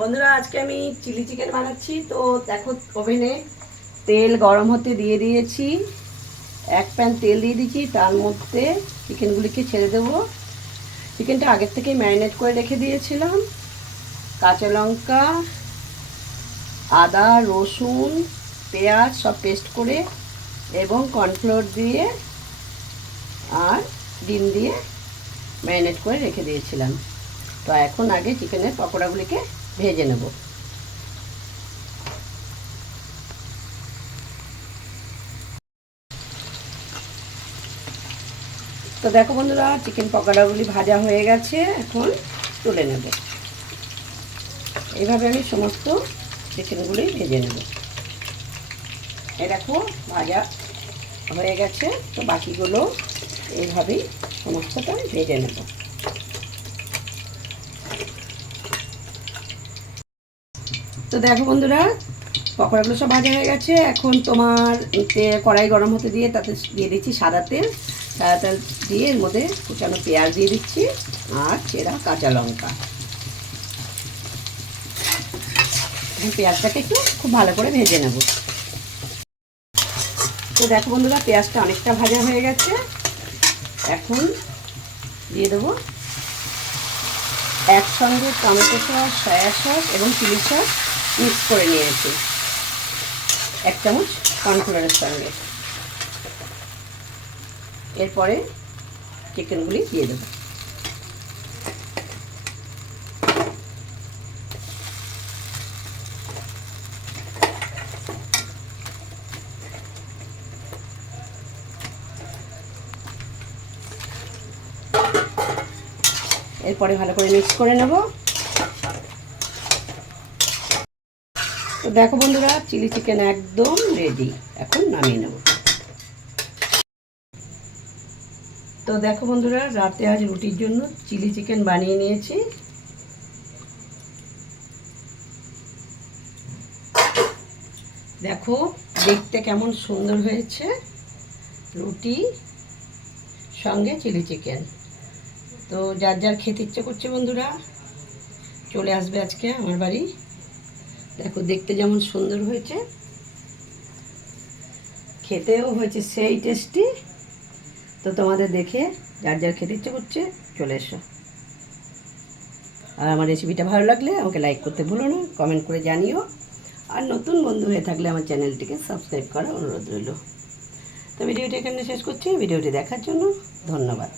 বন্ধুরা, আজকে আমি চিলি চিকেন বানাচ্ছি। তো দেখো, ওভেনে তেল গরম হতে দিয়ে দিয়েছি। এক প্যান তেল দিয়ে দিয়েছি, তার মধ্যে চিকেনগুলিকে ছেড়ে দেবো। চিকেনটা আগের থেকে ম্যারিনেট করে রেখে দিয়েছিলাম। কাঁচা লঙ্কা, আদা, রসুন, পেঁয়াজ সব পেস্ট করে এবং কর্নফ্লোর দিয়ে আর ডিম দিয়ে ম্যারিনেট করে রেখে দিয়েছিলাম। তো এখন আগে চিকেনের পকোড়াগুলিকে ভেজে নেব। তো দেখো বন্ধুরা চিকেন পকোড়াগুলি ভাজা হয়ে গেছে, এখন তুলে নেব। এইভাবে আমি সমস্ত চিকেনগুলি ভেজে নেব। এই দেখো, ভাজা হয়ে গেছে, তো বাকিগুলো এইভাবেই সমস্তটা ভেজে নেব। তো দেখো বন্ধুরা, পকোড়াগুলো সব ভাজা হয়ে গেছে। এখন তোমার কড়াই গরম হতে দিয়ে তাতে দিয়ে দিচ্ছি সাদা তেল। সাদা তেল দিয়ে এর মধ্যে কুচানো পেঁয়াজ দিয়ে দিচ্ছি আর চেরা কাঁচা লঙ্কা। পেঁয়াজটাকে একটু খুব ভালো করে ভেজে নেব। তো দেখো বন্ধুরা, পেঁয়াজটা অনেকটা ভাজা হয়ে গেছে। এখন দিয়ে দেবো একসঙ্গে টমেটো সস, সয়া সস এবং চিলি সস। মিক্স করে নিয়েছি। এক চামচ কর্নফ্লোরের সঙ্গে। এরপরে চিকেনগুলি দিয়ে দেবো। এরপরে ভালো করে মিক্স করে নেব। তো দেখো বন্ধুরা, চিলি চিকেন একদম রেডি এখন নামিয়ে নেব। তো দেখো বন্ধুরা, রাতে আজ রুটির জন্য চিলি চিকেন বানিয়ে নিয়েছি। দেখো, দেখতে কেমন সুন্দর হয়েছে রুটি সঙ্গে চিলি চিকেন তো যার যার খেতে ইচ্ছে করছে বন্ধুরা, চলে আসবে আজকে আমার বাড়ি। দেখো, দেখতে যেমন সুন্দর হয়েছে, খেতেও হয়েছে সেই টেস্টি তো তোমাদের দেখে যার যার খেতে ইচ্ছে করছে চলে এসো। আর আমার রেসিপিটা ভালো লাগলে আমাকে লাইক করতে ভুলো না কমেন্ট করে জানিও। আর নতুন বন্ধু হয়ে থাকলে আমার চ্যানেলটিকে সাবস্ক্রাইব করার অনুরোধ রইল। তো ভিডিওটি এখানে শেষ করছি, ভিডিওটি দেখার জন্য ধন্যবাদ।